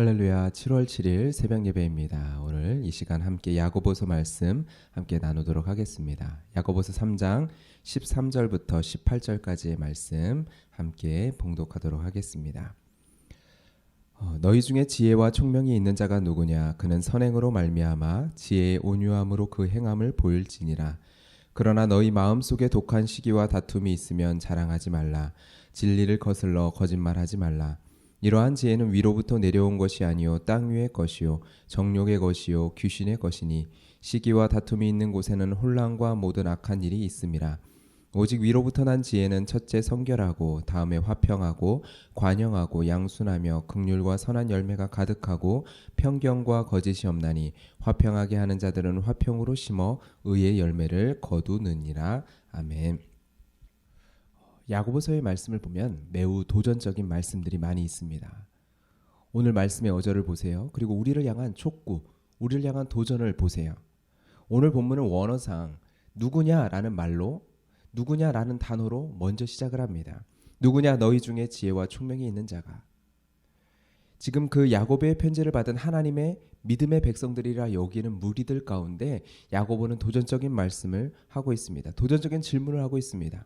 할렐루야. 7월 7일 새벽 예배입니다. 오늘 이 시간 함께 야고보서 말씀 함께 나누도록 하겠습니다. 야고보서 3장 13절부터 18절까지의 말씀 함께 봉독하도록 하겠습니다. 너희 중에 지혜와 총명이 있는 자가 누구냐? 그는 선행으로 말미암아 지혜의 온유함으로 그 행함을 보일지니라. 그러나 너희 마음속에 독한 시기와 다툼이 있으면 자랑하지 말라. 진리를 거슬러 거짓말하지 말라. 이러한 지혜는 위로부터 내려온 것이 아니요 땅 위의 것이요 정욕의 것이요 귀신의 것이니 시기와 다툼이 있는 곳에는 혼란과 모든 악한 일이 있음이라. 오직 위로부터 난 지혜는 첫째 성결하고 다음에 화평하고 관영하고 양순하며 긍휼과 선한 열매가 가득하고 편견과 거짓이 없나니 화평하게 하는 자들은 화평으로 심어 의의 열매를 거두느니라. 아멘. 야고보서의 말씀을 보면 매우 도전적인 말씀들이 많이 있습니다. 오늘 말씀의 어절을 보세요. 그리고 우리를 향한 촉구, 우리를 향한 도전을 보세요. 오늘 본문은 원어상 누구냐라는 말로, 누구냐라는 단어로 먼저 시작을 합니다. 누구냐? 너희 중에 지혜와 총명이 있는 자가. 지금 그 야고보의 편지를 받은 하나님의 믿음의 백성들이라 여기는 무리들 가운데 야고보는 도전적인 말씀을 하고 있습니다. 도전적인 질문을 하고 있습니다.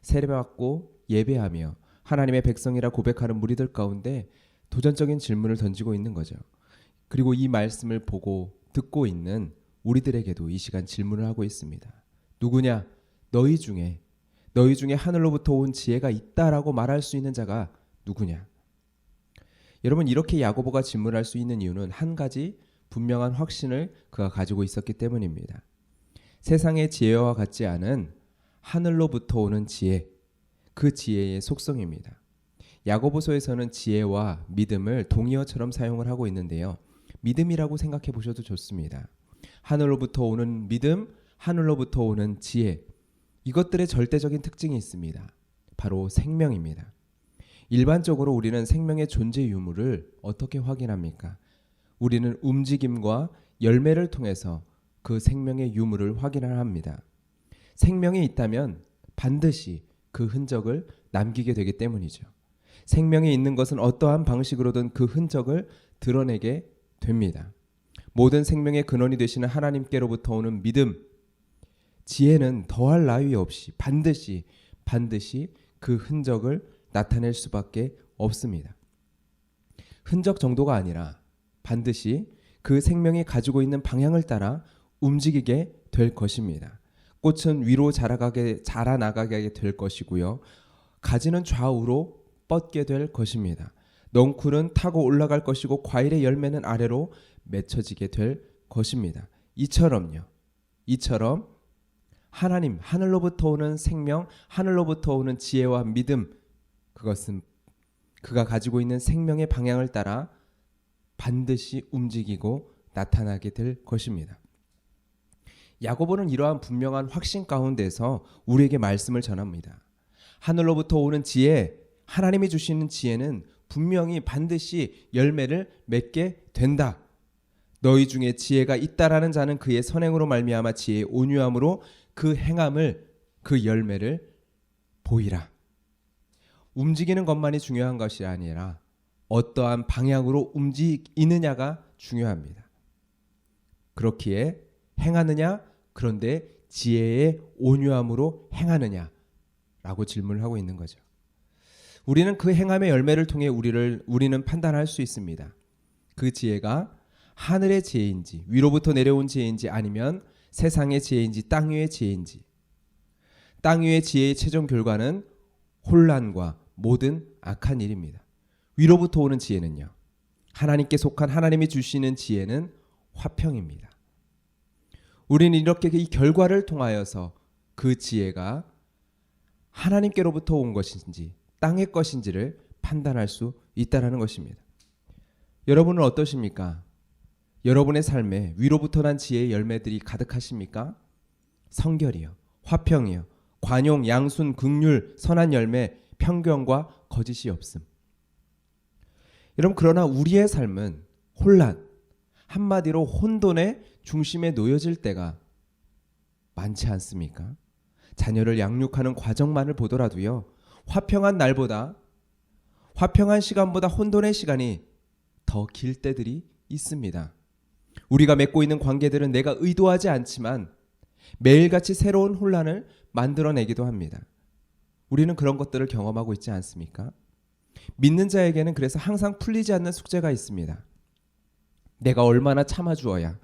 세례받고 예배하며 하나님의 백성이라 고백하는 무리들 가운데 도전적인 질문을 던지고 있는 거죠. 그리고 이 말씀을 보고 듣고 있는 우리들에게도 이 시간 질문을 하고 있습니다. 누구냐? 너희 중에 하늘로부터 온 지혜가 있다라고 말할 수 있는 자가 누구냐? 여러분, 이렇게 야고보가 질문할 수 있는 이유는 한 가지 분명한 확신을 그가 가지고 있었기 때문입니다. 세상의 지혜와 같지 않은 하늘로부터 오는 지혜, 그 지혜의 속성입니다. 야고보서에서는 지혜와 믿음을 동의어처럼 사용을 하고 있는데요. 믿음이라고 생각해 보셔도 좋습니다. 하늘로부터 오는 믿음, 하늘로부터 오는 지혜, 이것들의 절대적인 특징이 있습니다. 바로 생명입니다. 일반적으로 우리는 생명의 존재 유무를 어떻게 확인합니까? 우리는 움직임과 열매를 통해서 그 생명의 유무를 확인을 합니다. 생명이 있다면 반드시 그 흔적을 남기게 되기 때문이죠. 생명이 있는 것은 어떠한 방식으로든 그 흔적을 드러내게 됩니다. 모든 생명의 근원이 되시는 하나님께로부터 오는 믿음, 지혜는 더할 나위 없이 반드시 그 흔적을 나타낼 수밖에 없습니다. 흔적 정도가 아니라 반드시 그 생명이 가지고 있는 방향을 따라 움직이게 될 것입니다. 꽃은 위로 자라나가게 될 것이고요. 가지는 좌우로 뻗게 될 것입니다. 넝쿨은 타고 올라갈 것이고 과일의 열매는 아래로 맺혀지게 될 것입니다. 이처럼 하나님, 하늘로부터 오는 생명, 하늘로부터 오는 지혜와 믿음, 그것은 그가 가지고 있는 생명의 방향을 따라 반드시 움직이고 나타나게 될 것입니다. 야고보는 이러한 분명한 확신 가운데서 우리에게 말씀을 전합니다. 하늘로부터 오는 지혜, 하나님이 주시는 지혜는 분명히 반드시 열매를 맺게 된다. 너희 중에 지혜가 있다라는 자는 그의 선행으로 말미암아 지혜의 온유함으로 그 행함을, 그 열매를 보이라. 움직이는 것만이 중요한 것이 아니라 어떠한 방향으로 움직이느냐가 중요합니다. 그렇기에 행하느냐? 그런데 지혜의 온유함으로 행하느냐? 라고 질문을 하고 있는 거죠. 우리는 그 행함의 열매를 통해 우리는 판단할 수 있습니다. 그 지혜가 하늘의 지혜인지, 위로부터 내려온 지혜인지, 아니면 세상의 지혜인지, 땅 위의 지혜인지. 땅 위의 지혜의 최종 결과는 혼란과 모든 악한 일입니다. 위로부터 오는 지혜는요, 하나님께 속한 하나님이 주시는 지혜는 화평입니다. 우리는 이렇게 이 결과를 통하여서 그 지혜가 하나님께로부터 온 것인지 땅의 것인지를 판단할 수 있다는 것입니다. 여러분은 어떠십니까? 여러분의 삶에 위로부터 난 지혜의 열매들이 가득하십니까? 성결이요, 화평이요, 관용, 양순, 긍휼, 선한 열매, 편견과 거짓이 없음. 여러분, 그러나 우리의 삶은 혼란, 한마디로 혼돈의 중심에 놓여질 때가 많지 않습니까? 자녀를 양육하는 과정만을 보더라도요, 화평한 날보다, 화평한 시간보다 혼돈의 시간이 더 길 때들이 있습니다. 우리가 맺고 있는 관계들은 내가 의도하지 않지만 매일같이 새로운 혼란을 만들어내기도 합니다. 우리는 그런 것들을 경험하고 있지 않습니까? 믿는 자에게는 그래서 항상 풀리지 않는 숙제가 있습니다. 내가 얼마나 참아주어야,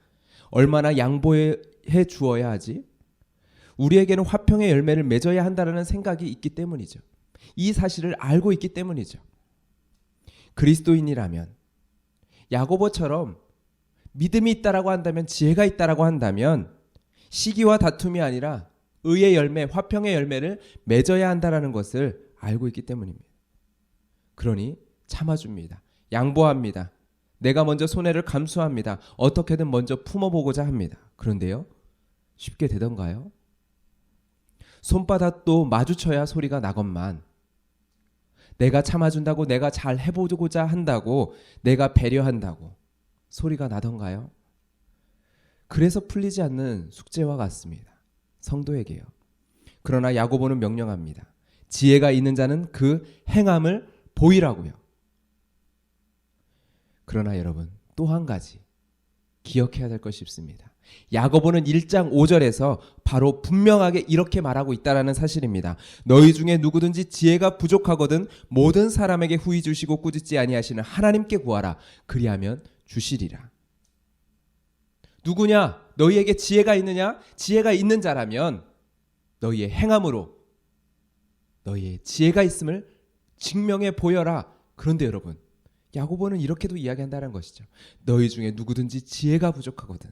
얼마나 양보해 주어야 하지? 우리에게는 화평의 열매를 맺어야 한다는 생각이 있기 때문이죠. 이 사실을 알고 있기 때문이죠. 그리스도인이라면, 야고보처럼 믿음이 있다라고 한다면, 지혜가 있다라고 한다면 시기와 다툼이 아니라 의의 열매, 화평의 열매를 맺어야 한다는 것을 알고 있기 때문입니다. 그러니 참아줍니다. 양보합니다. 내가 먼저 손해를 감수합니다. 어떻게든 먼저 품어보고자 합니다. 그런데요, 쉽게 되던가요? 손바닥도 마주쳐야 소리가 나건만, 내가 참아준다고, 내가 잘 해보고자 한다고, 내가 배려한다고 소리가 나던가요? 그래서 풀리지 않는 숙제와 같습니다. 성도에게요. 그러나 야고보는 명령합니다. 지혜가 있는 자는 그 행함을 보이라고요. 그러나 여러분, 또 한 가지 기억해야 될 것이 있습니다. 야고보는 1장 5절에서 바로 분명하게 이렇게 말하고 있다는 사실입니다. 너희 중에 누구든지 지혜가 부족하거든 모든 사람에게 후히 주시고 꾸짖지 아니하시는 하나님께 구하라. 그리하면 주시리라. 누구냐? 너희에게 지혜가 있느냐? 지혜가 있는 자라면 너희의 행함으로 너희의 지혜가 있음을 증명해 보여라. 그런데 여러분, 야고보는 이렇게도 이야기한다는 것이죠. 너희 중에 누구든지 지혜가 부족하거든.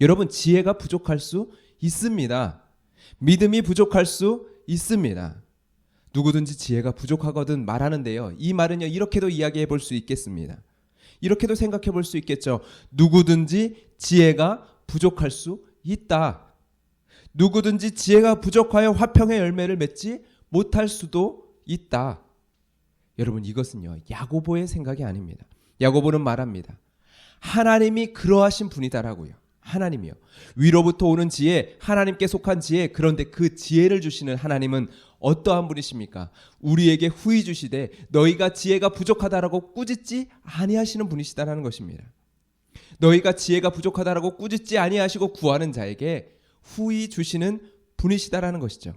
여러분, 지혜가 부족할 수 있습니다. 믿음이 부족할 수 있습니다. 누구든지 지혜가 부족하거든 말하는데요, 이 말은요, 이렇게도 이야기해 볼 수 있겠습니다. 이렇게도 생각해 볼 수 있겠죠. 누구든지 지혜가 부족할 수 있다. 누구든지 지혜가 부족하여 화평의 열매를 맺지 못할 수도 있다. 여러분, 이것은요, 야고보의 생각이 아닙니다. 야고보는 말합니다. 하나님이 그러하신 분이다라고요. 하나님이요. 위로부터 오는 지혜, 하나님께 속한 지혜, 그런데 그 지혜를 주시는 하나님은 어떠한 분이십니까? 우리에게 후히 주시되 너희가 지혜가 부족하다라고 꾸짖지 아니하시는 분이시다라는 것입니다. 너희가 지혜가 부족하다라고 꾸짖지 아니하시고 구하는 자에게 후히 주시는 분이시다라는 것이죠.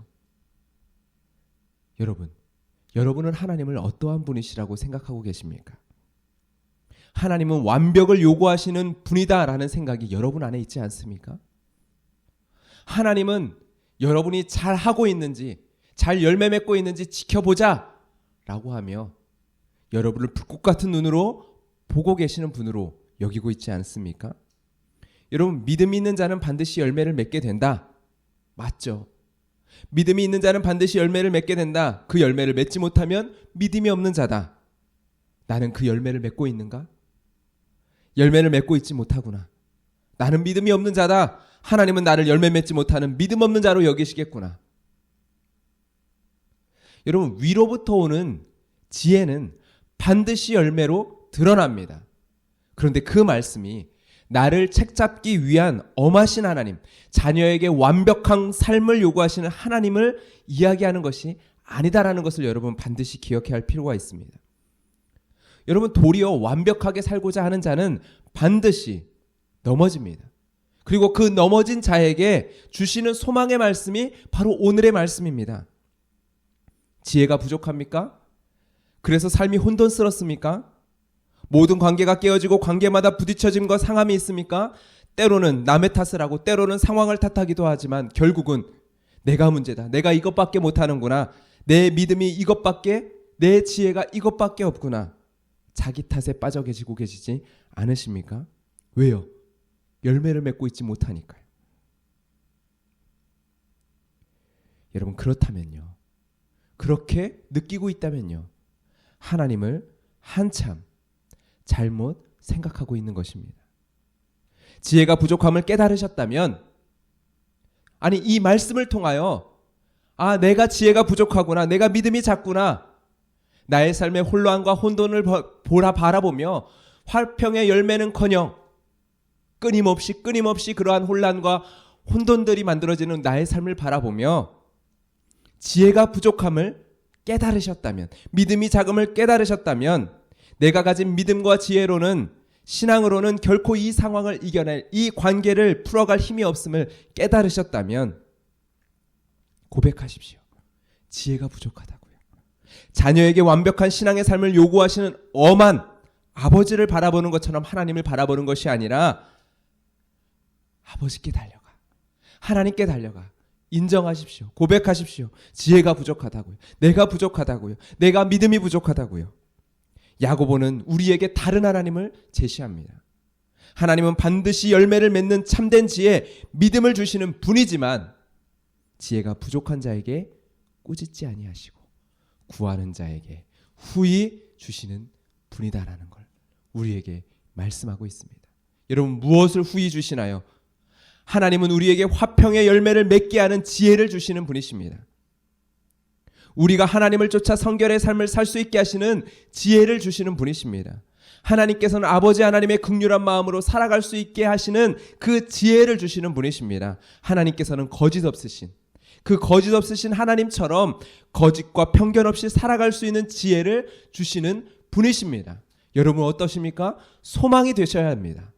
여러분은 하나님을 어떠한 분이시라고 생각하고 계십니까? 하나님은 완벽을 요구하시는 분이다라는 생각이 여러분 안에 있지 않습니까? 하나님은 여러분이 잘 하고 있는지, 잘 열매 맺고 있는지 지켜보자 라고 하며 여러분을 불꽃 같은 눈으로 보고 계시는 분으로 여기고 있지 않습니까? 여러분, 믿음이 있는 자는 반드시 열매를 맺게 된다. 맞죠? 믿음이 있는 자는 반드시 열매를 맺게 된다. 그 열매를 맺지 못하면 믿음이 없는 자다. 나는 그 열매를 맺고 있는가? 열매를 맺고 있지 못하구나. 나는 믿음이 없는 자다. 하나님은 나를 열매 맺지 못하는 믿음 없는 자로 여기시겠구나. 여러분, 위로부터 오는 지혜는 반드시 열매로 드러납니다. 그런데 그 말씀이 나를 책잡기 위한 엄하신 하나님, 자녀에게 완벽한 삶을 요구하시는 하나님을 이야기하는 것이 아니다라는 것을 여러분 반드시 기억해야 할 필요가 있습니다. 여러분, 도리어 완벽하게 살고자 하는 자는 반드시 넘어집니다. 그리고 그 넘어진 자에게 주시는 소망의 말씀이 바로 오늘의 말씀입니다. 지혜가 부족합니까? 그래서 삶이 혼돈스럽습니까? 모든 관계가 깨어지고 관계마다 부딪혀짐과 상함이 있습니까? 때로는 남의 탓을 하고 때로는 상황을 탓하기도 하지만 결국은 내가 문제다. 내가 이것밖에 못하는구나. 내 믿음이 이것밖에, 내 지혜가 이것밖에 없구나. 자기 탓에 빠져 계시고 계시지 않으십니까? 왜요? 열매를 맺고 있지 못하니까요. 여러분, 그렇다면요, 그렇게 느끼고 있다면요, 하나님을 한참 잘못 생각하고 있는 것입니다. 지혜가 부족함을 깨달으셨다면, 아니, 이 말씀을 통하여 내가 지혜가 부족하구나, 내가 믿음이 작구나, 나의 삶의 혼란과 혼돈을 바라보며 화평의 열매는커녕 끊임없이 그러한 혼란과 혼돈들이 만들어지는 나의 삶을 바라보며 지혜가 부족함을 깨달으셨다면, 믿음이 작음을 깨달으셨다면 내가 가진 믿음과 지혜로는, 신앙으로는 결코 이 상황을 이겨낼, 이 관계를 풀어갈 힘이 없음을 깨달으셨다면 고백하십시오. 지혜가 부족하다고요. 자녀에게 완벽한 신앙의 삶을 요구하시는 엄한 아버지를 바라보는 것처럼 하나님을 바라보는 것이 아니라 아버지께 달려가, 하나님께 달려가 인정하십시오. 고백하십시오. 지혜가 부족하다고요. 내가 부족하다고요. 내가 믿음이 부족하다고요. 야고보는 우리에게 다른 하나님을 제시합니다. 하나님은 반드시 열매를 맺는 참된 지혜, 믿음을 주시는 분이지만 지혜가 부족한 자에게 꾸짖지 아니하시고 구하는 자에게 후히 주시는 분이다라는 걸 우리에게 말씀하고 있습니다. 여러분, 무엇을 후히 주시나요? 하나님은 우리에게 화평의 열매를 맺게 하는 지혜를 주시는 분이십니다. 우리가 하나님을 쫓아 성결의 삶을 살 수 있게 하시는 지혜를 주시는 분이십니다. 하나님께서는 아버지 하나님의 긍휼한 마음으로 살아갈 수 있게 하시는 그 지혜를 주시는 분이십니다. 하나님께서는 거짓 없으신, 그 거짓 없으신 하나님처럼 거짓과 편견 없이 살아갈 수 있는 지혜를 주시는 분이십니다. 여러분 어떠십니까? 소망이 되셔야 합니다.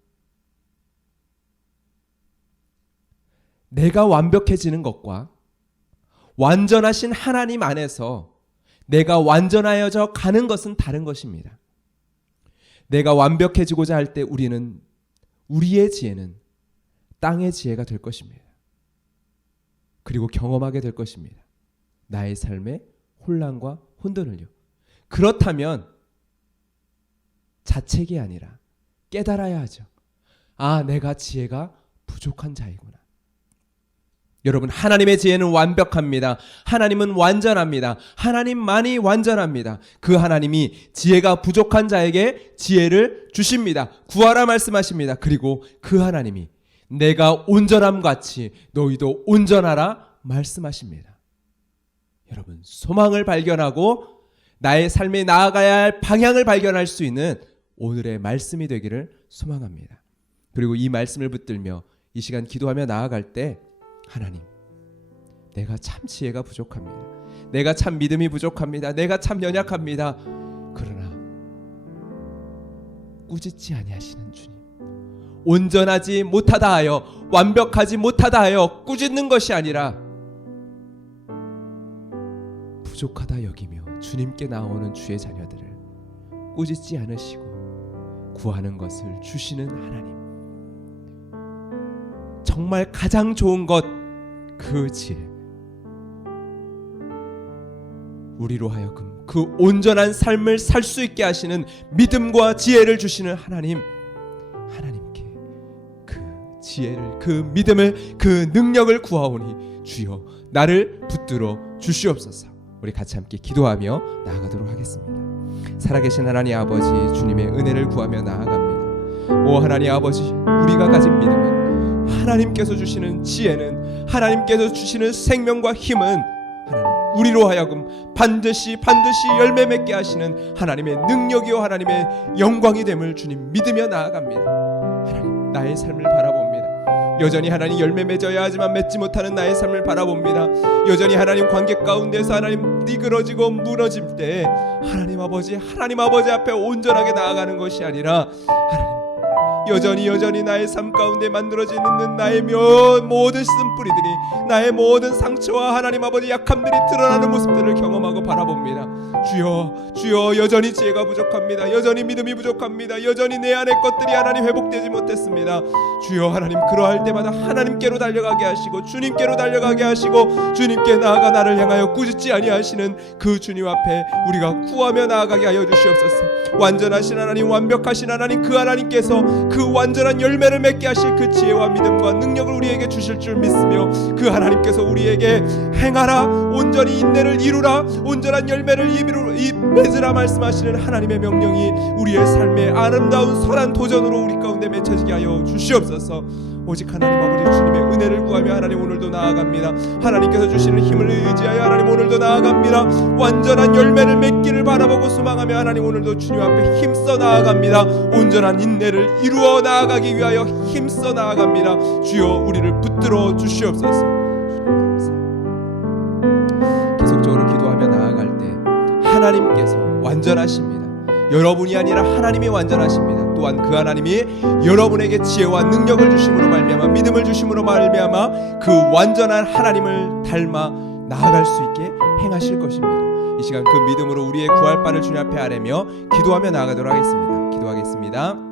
내가 완벽해지는 것과 완전하신 하나님 안에서 내가 완전하여져 가는 것은 다른 것입니다. 내가 완벽해지고자 할 때 우리의 지혜는 땅의 지혜가 될 것입니다. 그리고 경험하게 될 것입니다. 나의 삶의 혼란과 혼돈을요. 그렇다면 자책이 아니라 깨달아야 하죠. 아, 내가 지혜가 부족한 자이구나. 여러분, 하나님의 지혜는 완벽합니다. 하나님은 완전합니다. 하나님만이 완전합니다. 그 하나님이 지혜가 부족한 자에게 지혜를 주십니다. 구하라 말씀하십니다. 그리고 그 하나님이 내가 온전함 같이 너희도 온전하라 말씀하십니다. 여러분, 소망을 발견하고 나의 삶에 나아가야 할 방향을 발견할 수 있는 오늘의 말씀이 되기를 소망합니다. 그리고 이 말씀을 붙들며 이 시간 기도하며 나아갈 때, 하나님, 내가 참 지혜가 부족합니다. 내가 참 믿음이 부족합니다. 내가 참 연약합니다. 그러나 꾸짖지 아니하시는 주님, 온전하지 못하다 하여, 완벽하지 못하다 하여 꾸짖는 것이 아니라 부족하다 여기며 주님께 나오는 주의 자녀들을 꾸짖지 않으시고 구하는 것을 주시는 하나님, 정말 가장 좋은 것, 그 지혜, 우리로 하여금 그 온전한 삶을 살 수 있게 하시는 믿음과 지혜를 주시는 하나님, 하나님께 그 지혜를, 그 믿음을, 그 능력을 구하오니 주여 나를 붙들어 주시옵소서. 우리 같이 함께 기도하며 나아가도록 하겠습니다. 살아계신 하나님 아버지, 주님의 은혜를 구하며 나아갑니다. 오 하나님 아버지, 우리가 가진 믿음은, 하나님께서 주시는 지혜는, 하나님께서 주시는 생명과 힘은 하나님, 우리로 하여금 반드시 열매 맺게 하시는 하나님의 능력이요 하나님의 영광이 됨을 주님 믿으며 나아갑니다. 하나님, 나의 삶을 바라봅니다. 여전히 하나님 열매 맺어야 하지만 맺지 못하는 나의 삶을 바라봅니다. 여전히 하나님 관계 가운데서 하나님 미끄러지고 무너질 때 하나님 아버지 앞에 온전하게 나아가는 것이 아니라 하나님, 여전히 나의 삶 가운데 만들어져 있는 나의 모든 쓴뿌리들이, 나의 모든 상처와 하나님 아버지 약함들이 드러나는 모습들을 경험하고 바라봅니다. 주여 여전히 지혜가 부족합니다. 여전히 믿음이 부족합니다. 여전히 내 안의 것들이 하나님 회복되지 못했습니다. 주여 하나님, 그러할 때마다 하나님께로 달려가게 하시고 주님께로 달려가게 하시고 주님께 나아가 나를 향하여 꾸짖지 아니하시는 그 주님 앞에 우리가 구하며 나아가게 하여 주시옵소서. 완전하신 하나님, 완벽하신 하나님, 그 하나님께서 그 완전한 열매를 맺게 하실 그 지혜와 믿음과 능력을 우리에게 주실 줄 믿으며, 그 하나님께서 우리에게 행하라, 온전히 인내를 이루라, 온전한 열매를 맺으라 말씀하시는 하나님의 명령이 우리의 삶의 아름다운 선한 도전으로 우리 가운데 맺혀지게 하여 주시옵소서. 오직 하나님 아버지 주님의 은혜를 구하며 하나님 오늘도 나아갑니다. 하나님께서 주시는 힘을 의지하여 하나님 오늘도 나아갑니다. 완전한 열매를 맺기를 바라보고 소망하며 하나님 오늘도 주님 앞에 힘써 나아갑니다. 온전한 인내를 이루어 나아가기 위하여 힘써 나아갑니다. 주여 우리를 붙들어 주시옵소서. 계속적으로 기도하며 나아갈 때 하나님께서 완전하십니다. 여러분이 아니라 하나님이 완전하십니다. 또한 그 하나님이 여러분에게 지혜와 능력을 주심으로 말미암아, 믿음을 주심으로 말미암아 그 완전한 하나님을 닮아 나아갈 수 있게 행하실 것입니다. 이 시간 그 믿음으로 우리의 구할 바를 주님 앞에 아뢰며 기도하며 나아가도록 하겠습니다. 기도하겠습니다.